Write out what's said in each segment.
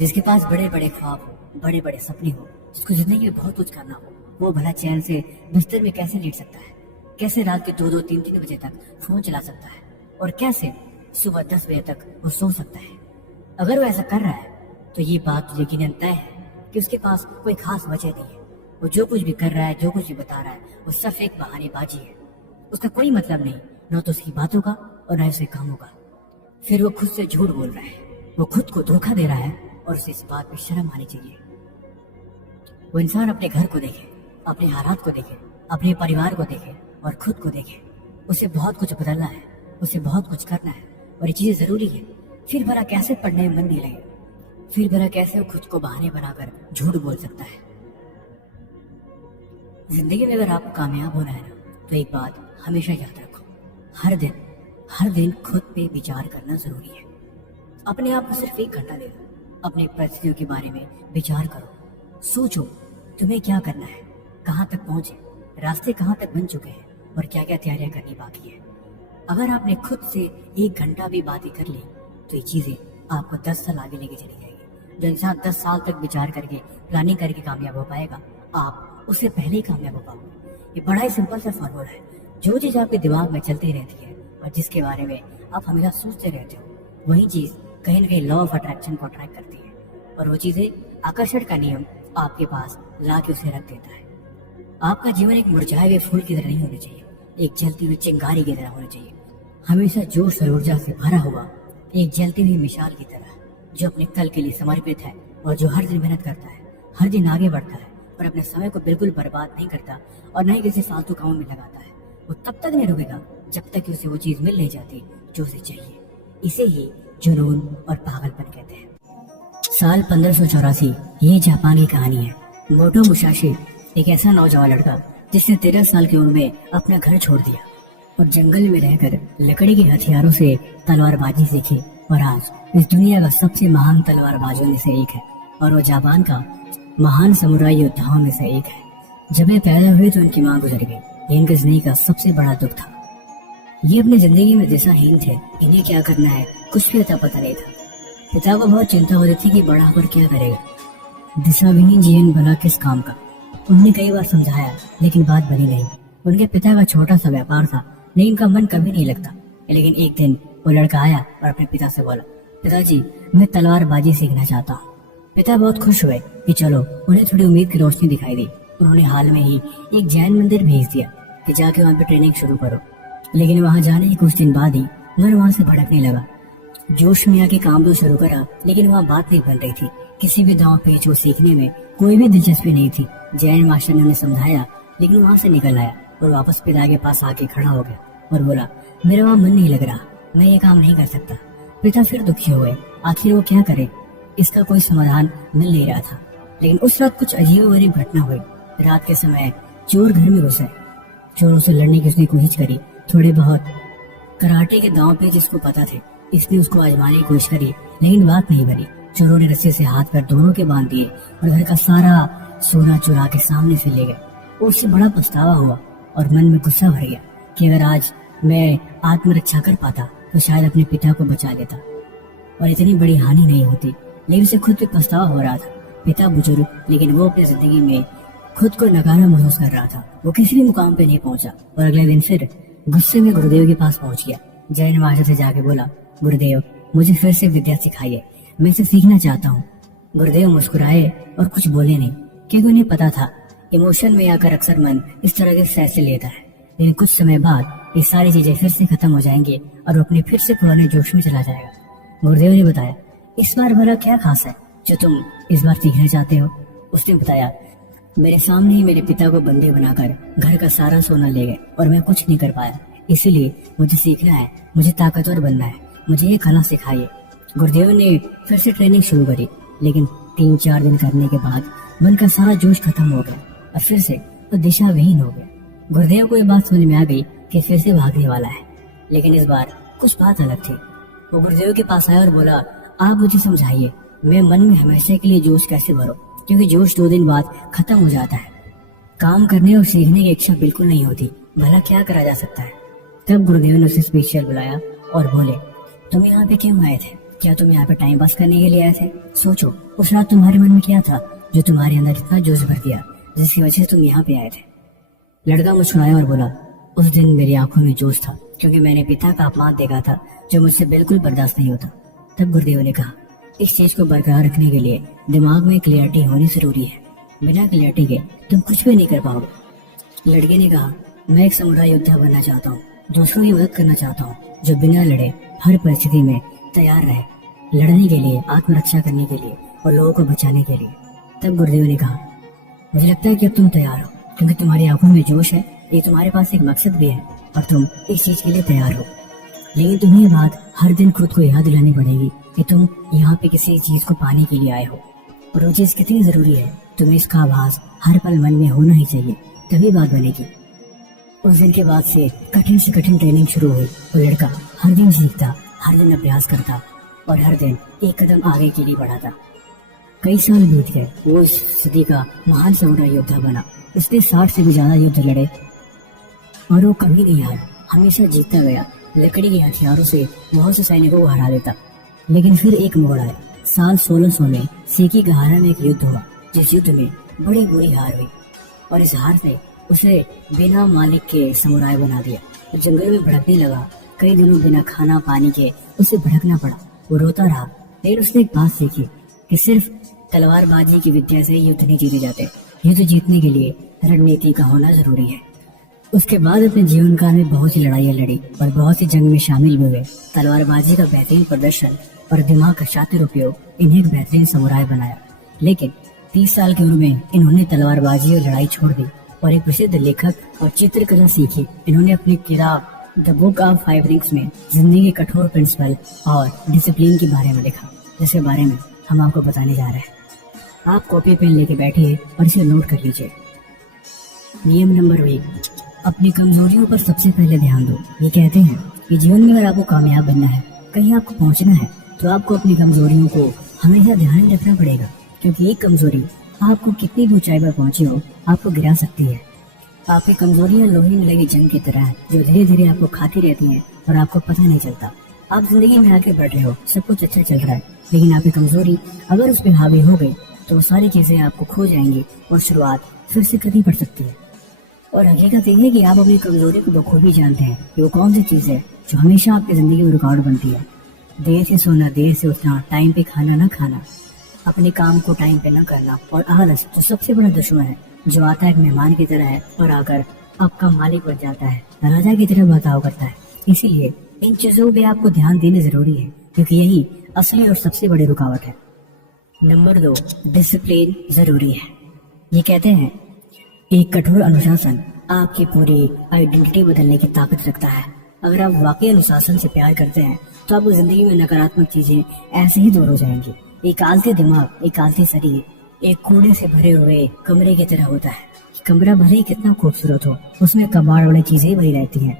जिसके पास बड़े बड़े ख्वाब हो, बड़े बड़े सपने हो, जिसको जिंदगी में बहुत कुछ करना हो, वो भला चैन से बिस्तर में कैसे लेट सकता है? कैसे रात के 2-2, 3-3 बजे तक फोन चला सकता है? और कैसे सुबह 10 बजे तक वो सो सकता है? अगर वो ऐसा कर रहा है तो ये बात यकीनन तय है कि उसके पास कोई खास वजह नहीं है। वो जो कुछ भी कर रहा है, जो कुछ भी बता रहा है, वो सिर्फ एक बहानेबाजी है। उसका कोई मतलब नहीं, न तो उसकी बातों का और न उसके कामों का। फिर वो खुद से झूठ बोल रहा है, वो खुद को धोखा दे रहा है और उसे इस बात पे शर्म आनी चाहिए। वो इंसान अपने घर को देखे, अपने हालात को देखे, अपने परिवार को देखे और खुद को देखे। उसे बहुत कुछ बदलना है, उसे बहुत कुछ करना है और ये चीजें जरूरी है। फिर भला कैसे पढ़ने में मन नहीं लगे? फिर भला कैसे वो खुद को बहाने बनाकर झूठ बोल सकता है? जिंदगी में अगर आपको कामयाब होना है ना, तो एक बात हमेशा याद रखो, हर दिन खुद पे विचार करना जरूरी है। अपने आप को सिर्फ 1 घंटा दे दो, अपनी परिस्थितियों के बारे में विचार करो, सोचो तुम्हें क्या करना है, कहाँ तक पहुंचे, रास्ते कहाँ तक बन चुके हैं और क्या क्या तैयारियां करनी बाकी है। अगर आपने खुद से 1 घंटा भी बातें कर ली तो ये चीजें आपको 10 साल आगे लेके चली जाएगी। जो इंसान 10 साल तक विचार करके, प्लानिंग करके कामयाब हो पाएगा, आप उससे पहले ही कामयाब हो पाओगे। ये बड़ा ही सिंपल सा फॉर्मूला है। जो चीज आपके दिमाग में चलती रहती है और जिसके बारे में आप हमेशा सोचते रहते हो, वही चीज कहीं न कहीं लॉ ऑफ अट्रैक्शन को अट्रैक्ट करती है और वो चीजें आकर्षण का नियम आपके पास ला के उसे रख देता है। आपका जीवन एक मुरझाए हुए फूल की तरह नहीं होना चाहिए, एक जलती हुई चिंगारी की तरह होना चाहिए। हमेशा जोश और ऊर्जा से भरा हुआ एक जलती हुई मिसाल की तरह, जो अपने कल के लिए समर्पित है और जो हर दिन मेहनत करता है, हर दिन आगे बढ़ता है और अपने समय को बिल्कुल बर्बाद नहीं करता और न ही किसी फालतू कामों में लगाता है। वो तब तक नहीं रुकेगा जब तक कि उसे वो चीज मिल नहीं जाती जो उसे चाहिए। इसे ही जुनून और पागलपन कहते हैं। साल 1584, ये जापान की कहानी है। मोटो मुसाशी एक ऐसा नौजवान लड़का जिसने 13 साल की उम्र में अपना घर छोड़ दिया और जंगल में रहकर लकड़ी के हथियारों से तलवारबाजी सीखी और आज इस दुनिया का सबसे महान तलवारबाजों में से एक है और वो जापान का महान समुराई योद्धाओं में से एक है। जब ये पैदा हुए तो उनकी मां गुजर गई। ये इनकी जिंदगी का सबसे बड़ा दुख था। ये अपनी जिंदगी में दिशाहीन थे, इन्हें क्या करना है कुछ भी पता नहीं था। पिता को बहुत चिंता होती थी कि बड़ा होकर क्या करेगा। दिशाविहीन जीवन भला किस काम का। उन्होंने कई बार समझाया लेकिन बात बनी नहीं। उनके पिता का छोटा सा व्यापार था लेकिन उनका मन कभी नहीं लगता। लेकिन एक दिन वो लड़का आया और अपने पिता से बोला, पिताजी मैं तलवारबाजी सीखना चाहता हूँ। पिता बहुत खुश हुए कि चलो। उन्हें थोड़ी उम्मीद की रोशनी दिखाई दी। उन्होंने हाल में ही एक जैन मंदिर भेज दिया कि जाके वहाँ पे ट्रेनिंग शुरू करो। लेकिन वहाँ जाने के कुछ दिन बाद ही मन वहाँ से भड़कने लगा। जोश में आके काम तो शुरू करा लेकिन वहाँ बात नहीं बन रही थी। किसी भी दांव पेच को सीखने में कोई भी दिलचस्पी नहीं थी। जैन मास्टर ने उन्हें समझाया लेकिन वहाँ से निकल आया और वापस पिता के पास आके खड़ा हो गया और बोला, मेरा वहाँ मन नहीं लग रहा, मैं ये काम नहीं कर सकता। पिता फिर दुखी हो गए। आखिर वो क्या करे, इसका कोई समाधान मिल नहीं रहा था। लेकिन उस रात कुछ अजीब और एक घटना हुई। रात के समय चोर घर में घुसे। चोरों से लड़ने की उसने कोशिश करी। थोड़े बहुत कराटे के दांव पे जिसको पता थे, इसने उसको आजमाने की कोशिश करी लेकिन बात नहीं बनी। चोरों ने रस्सी से हाथ पैर दोनों के बांध दिए और घर का सारा सोना चुरा के सामने से ले गए। उससे बड़ा पछतावा हुआ और मन में गुस्सा भर गया कि अगर आज मैं आत्मरक्षा कर पाता तो शायद अपने पिता को बचा लेता और इतनी बड़ी हानि नहीं होती। लेकिन उसे खुद पे पछतावा हो रहा था। पिता बुजुर्ग, लेकिन वो अपनी जिंदगी में खुद को नकारा महसूस कर रहा था। वो किसी भी मुकाम पे नहीं पहुंचा और अगले दिन फिर गुस्से में गुरुदेव के पास पहुंच गया। जैन मास्टर से जाके बोला, गुरुदेव मुझे फिर से विद्या सिखाइए, मैं इसे सीखना चाहता हूँ। गुरुदेव मुस्कुराए और कुछ बोले नहीं क्योंकि उन्हें पता था इमोशन में आकर अक्सर मन इस तरह के फैसले लेता है। लेकिन कुछ समय बाद ये सारी चीजें फिर से खत्म हो जाएंगी और वो अपने फिर से पुराने जोश में चला जाएगा। गुरुदेव ने बताया, इस बार भला क्या खास है जो तुम इस बार सीखना चाहते हो? उसने बताया, मेरे सामने ही मेरे पिता को बंदे बनाकर घर का सारा सोना ले गए और मैं कुछ नहीं कर पाया। इसीलिए मुझे सीखना है, मुझे ताकतवर बनना है, मुझे ये कला सिखाइए। गुरुदेव ने फिर से ट्रेनिंग शुरू करी लेकिन 3-4 दिन करने के बाद मन का सारा जोश खत्म हो गया और फिर से वो दिशा विहीन हो गया। गुरुदेव को ये बात समझ में आ गई कि फिर से भागने वाला है। लेकिन इस बार कुछ बात अलग थी। वो गुरुदेव के पास आया और बोला, आप मुझे समझाइए, मैं मन में हमेशा के लिए जोश कैसे भरूं, क्योंकि जोश 2 दिन बाद खत्म हो जाता है। काम करने और सीखने की इच्छा बिल्कुल नहीं होती। भला क्या करा जा सकता है? तब गुरुदेव ने उसे स्पेशल बुलाया और बोले, तुम यहाँ पे क्यों आए थे? क्या तुम यहाँ पे टाइम पास करने के लिए आए थे? सोचो उस रात तुम्हारे मन में क्या था जो तुम्हारे अंदर इतना जोश भर दिया जिसकी वजह से तुम यहाँ पे आए थे। लड़का मुस्कुराया और बोला, उस दिन मेरी आंखों में जोश था क्योंकि मैंने पिता का अपमान देखा था जो मुझसे बिल्कुल बर्दाश्त नहीं होता। तब गुरुदेव ने कहा, इस चीज को बरकरार रखने के लिए दिमाग में क्लियरिटी होनी जरूरी है। बिना क्लियरिटी के तुम कुछ भी नहीं कर पाओगे। लड़के ने कहा, मैं एक समुराई योद्धा बनना चाहता हूँ, दूसरों की मदद करना चाहता हूँ, जो बिना लड़े हर परिस्थिति में तैयार रहे, लड़ने के लिए, आत्मरक्षा करने के लिए और लोगों को बचाने के लिए। तब गुरुदेव ने कहा, मुझे लगता है कि अब तुम तैयार हो क्योंकि तुम्हारी आंखों में जोश है, ये तुम्हारे पास एक मकसद भी है और तुम इस चीज के लिए तैयार हो। लेकिन तुम्हें ये बात हर दिन खुद को याद दिलानी पड़ेगी कि तुम यहाँ पे किसी चीज को पाने के लिए आए हो और वो चीज कितनी जरूरी है, तुम्हें इसका आभास हर पल मन में होना ही चाहिए, तभी बात बनेगी। उस दिन के बाद से कठिन ट्रेनिंग शुरू हुई और लड़का हर दिन सीखता, हर दिन अभ्यास करता और हर दिन एक कदम आगे के लिए बढ़ाता। कई साल बीत गए, वो इस सदी का महान समुराई योद्धा बना। उसने 60 से भी ज्यादा युद्ध लड़े और वो कभी नहीं हारा, हमेशा जीतता गया। लकड़ी के हथियारों से बहुत से सैनिकों को हरा देता। लेकिन फिर एक मोड़ आया। साल 1600 में सेकीगाहारा में एक युद्ध हुआ, जिस युद्ध में बड़ी बुरी हार हुई और इस हार ने उसे बिना मालिक के समुराई बना दिया। तो जंगल में भटकने लगा। कई दिनों बिना खाना पानी के उसे भटकना पड़ा। वो रोता रहा, लेकिन उसने एक बात सीखी कि सिर्फ तलवारबाजी की विद्या से युद्ध नहीं जीते जाते, युद्ध जीतने के लिए रणनीति का होना जरूरी है। उसके बाद अपने जीवन काल में बहुत सी लड़ाइयाँ लड़ी और बहुत सी जंग में शामिल भी हुए। तलवारबाजी का बेहतरीन प्रदर्शन और दिमाग का शातिर उपयोग इन्हें एक बेहतरीन समुराई बनाया। लेकिन 30 साल की उम्र में इन्होंने तलवारबाजी और लड़ाई छोड़ दी और एक प्रसिद्ध लेखक और चित्रकला सीखी। इन्होंने अपनी किताब द बुक ऑफ 5 रिंग्स में जिंदगी के कठोर प्रिंसिपल और डिसिप्लिन के बारे में लिखा, जिसके बारे में हम आपको बताने जा रहे हैं। आप कॉपी पेन लेके बैठिए और इसे नोट कर लीजिए। नियम नंबर 1, अपनी कमजोरियों पर सबसे पहले ध्यान दो। ये कहते हैं कि जीवन में अगर आपको कामयाब बनना है, कहीं आपको पहुंचना है, तो आपको अपनी कमजोरियों को हमेशा ध्यान में रखना पड़ेगा, क्योंकि एक कमजोरी आपको कितनी भी ऊंचाई पर पहुंची हो, आपको गिरा सकती है। आपकी कमजोरियां लोहे में लगी जंग की तरह है, जो धीरे धीरे आपको खाती रहती हैं और आपको पता नहीं चलता। आप जिंदगी में आगे बढ़ रहे हो, सब कुछ अच्छा चल रहा है, लेकिन आपकी कमजोरी अगर उस पर हावी हो गई तो वो सारी चीजें आपको खो जाएंगी और शुरुआत फिर से करनी पड़ सकती है। और हकीकत यह है कि आप अपनी कमजोरी को बखूबी जानते हैं कि वो कौन सी चीज है जो हमेशा आपकी जिंदगी में रुकावट बनती है। देर से सोना, देर से उठना, टाइम पे खाना न खाना, अपने काम को टाइम पे न करना और आलस जो सबसे बड़ा दुश्मन है, जो आता है एक मेहमान की तरह है और आकर आपका मालिक बन जाता है, राजा की तरह बर्ताव करता है। इसीलिए इन चीजों पे आपको ध्यान देना जरूरी है, क्योंकि यही असली और सबसे बड़ी रुकावट है। नंबर 2, डिसिप्लिन जरूरी है। ये कहते हैं एक कठोर अनुशासन आपकी पूरी आइडेंटिटी बदलने की ताकत रखता है। अगर आप वाकई अनुशासन से प्यार करते हैं तो आपको जिंदगी में नकारात्मक चीजें ऐसे ही दूर हो जाएंगी। एक आलसी दिमाग, एक आलसी शरीर एक कूड़े से भरे हुए कमरे की तरह होता है। कमरा भले ही कितना खूबसूरत हो, उसमें कबाड़ वाली चीजें भरी रहती हैं।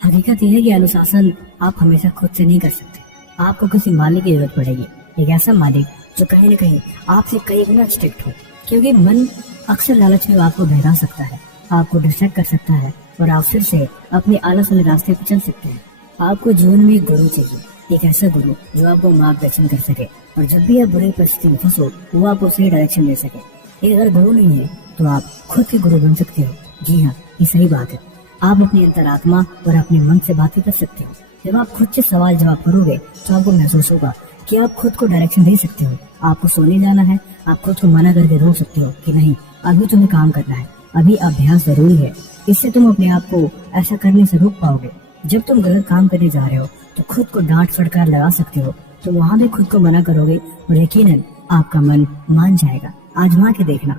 हकीकत यह है कि अनुशासन आप हमेशा खुद से नहीं कर सकते, आपको किसी मालिक की जरूरत पड़ेगी। एक ऐसा मालिक जो कहीं न कहीं आपसे कई गुना स्ट्रिक्ट हो, क्योंकि मन अक्सर लालच में आपको बहका सकता है, आपको डिस्ट्रैक्ट कर सकता है और आप फिर से अपने आलस वाले रास्ते पर चल सकते हैं। आपको जीवन में एक गुरु चाहिए, एक ऐसा गुरु जो आपको मार्गदर्शन कर सके और जब भी आप बुरी परिस्थिति में फंसो वो आपको सही डायरेक्शन दे सके। लेकिन अगर गुरु नहीं है तो आप खुद के गुरु बन सकते हो। जी हाँ, ये सही बात है। आप अपनी अंतरात्मा और अपने मन से बातें कर सकते हो। जब आप खुद से सवाल जवाब करोगे तो आपको महसूस होगा कि आप खुद को डायरेक्शन दे सकते हो। आपको सोने जाना है, आप खुद को मना करके रोक सकते हो कि नहीं, अभी तुम्हें काम करना है, अभी अभ्यास जरूरी है। इससे तुम अपने आप को ऐसा करने से रोक पाओगे। जब तुम गलत काम करने जा रहे हो तो खुद को डांट फटकार लगा सकते हो, तो वहाँ भी खुद को मना करोगे और यकीनन आपका मन मान जाएगा। आजमा के देखना।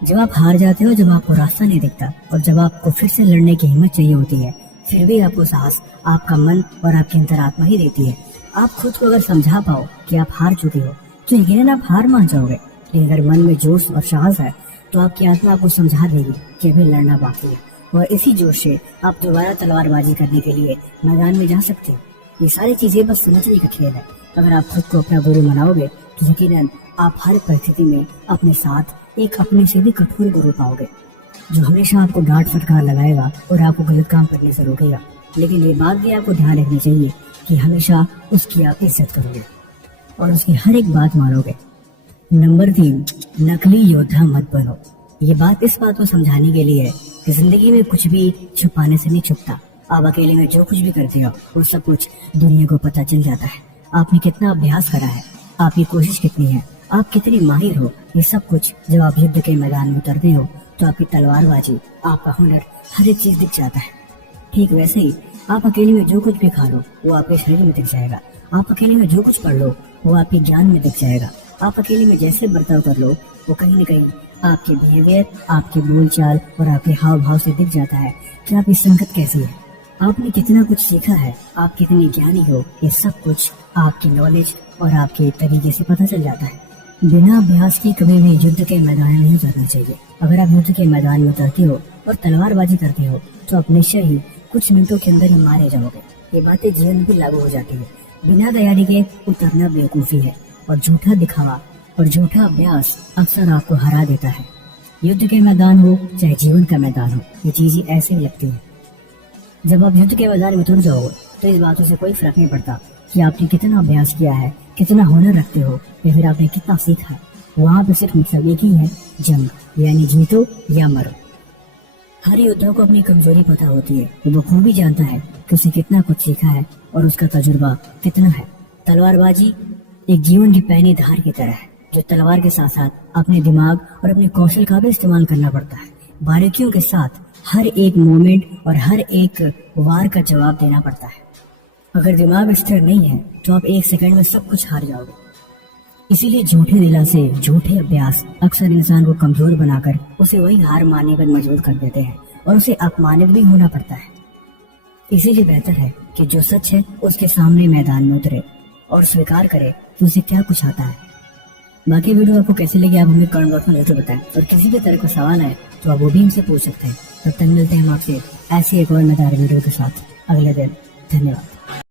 जब आप हार जाते हो, जब आपको रास्ता नहीं दिखता और जब आपको फिर से लड़ने की हिम्मत चाहिए होती है, फिर भी आपको साहस आपका मन और आपकी अंतरात्मा ही देती है। आप खुद को अगर समझा पाओ कि आप हार चुके हो तो यकीनन आप हार मान जाओगे। लेकिन अगर मन में जोश और साहस है तो आपकी आत्मा आपको समझा देगी कि अभी लड़ना बाकी है और इसी जोश से आप दोबारा तलवारबाजी करने के लिए मैदान में जा सकते हो। ये सारी चीजें बस समझने का खेल है। अगर आप खुद को अपना गुरु मनाओगे तो यकीनन आप हर परिस्थिति में अपने साथ एक अपने से भी कठोर गुरु पाओगे, जो हमेशा आपको डांट फटकार लगाएगा और आपको गलत काम करने से रोकेगा। लेकिन ये बात भी आपको ध्यान रखनी चाहिए कि हमेशा उसकी आप इज्जत करोगे। और उसकी हर एक बात मानोगे। नंबर 3, नकली योद्धा मत बनो। ये बात इस बात को समझाने के लिए है कि जिंदगी में कुछ भी छुपाने से नहीं छुपता। आप अकेले में जो कुछ भी करते हो वो सब कुछ दुनिया को पता चल जाता है। आपने कितना अभ्यास करा है, आपकी कोशिश कितनी है, आप कितने माहिर हो, ये सब कुछ जब आप युद्ध के मैदान में उतरते हो तो आपकी तलवारबाजी, आपका हुनर, हर एक चीज दिख जाता है। ठीक वैसे ही आप अकेले में जो कुछ भी खा लो वो आपके शरीर में दिख जाएगा। आप अकेले में जो कुछ पढ़ लो वो आपके ज्ञान में दिख जाएगा। आप अकेले में जैसे बर्ताव कर लो वो कहीं न कहीं आपके बिहेवियर, आपके बोलचाल और आपके हाव भाव से दिख जाता है कि आपकी संगत कैसी है, आपने कितना कुछ सीखा है, आप कितने ज्ञानी हो। ये सब कुछ आपकी नॉलेज और आपके तरीके से पता चल जाता है। बिना अभ्यास के कभी भी युद्ध के मैदान में नहीं उतरना चाहिए। अगर आप युद्ध के मैदान में उतरते हो और तलवारबाजी करते हो तो आप निश्चय ही कुछ मिनटों के अंदर ही मारे जाओगे। ये बातें जीवन में भी लागू हो जाती है। बिना तैयारी के उतरना बेवकूफी है और झूठा दिखावा और झूठा अभ्यास अक्सर आपको हरा देता है। युद्ध के मैदान हो चाहे जीवन का मैदान हो, ये चीजें ऐसे ही लगती है। जब आप युद्ध के मैदान में उतर जाओगे तो इस बातों से कोई फर्क नहीं पड़ता कि आपने कितना अभ्यास किया है, कितना हुनर रखते हो या फिर आपने कितना सीखा है। वहां पे सिर्फ मतलब एक ही है, जंग, यानी जीतो या मरो। हर योद्धा को अपनी कमजोरी पता होती है। वो खूबी जानता है कि उसे कितना कुछ सीखा है और उसका तजुर्बा कितना है। तलवारबाजी एक जीवन की पैनी धार की तरह है जो तलवार के साथ साथ अपने दिमाग और अपने कौशल का भी इस्तेमाल करना पड़ता है। बारीकियों के साथ हर एक मोमेंट और हर एक वार का जवाब देना पड़ता है। अगर दिमाग स्थिर नहीं है तो आप 1 सेकंड में सब कुछ हार जाओगे। इसीलिए झूठे दिलासे, झूठे अभ्यास अक्सर इंसान को कमजोर बनाकर उसे वही हार मानने पर मजबूर कर देते हैं और उसे अपमानित भी होना पड़ता है। इसीलिए बेहतर है कि जो सच है उसके सामने मैदान में उतरे और स्वीकार करे कि उसे क्या कुछ आता है। बाकी वीडियो आपको कैसे लगी आप हमें कमेंट बॉक्स में जरूर बताएं और किसी भी तरह का सवाल है तो आप वो भी हमसे पूछ सकते हैं। तब तक मिलते हैं हम आपसे ऐसे एक और मजेदार वीडियो के साथ अगले दिन। धन्यवाद।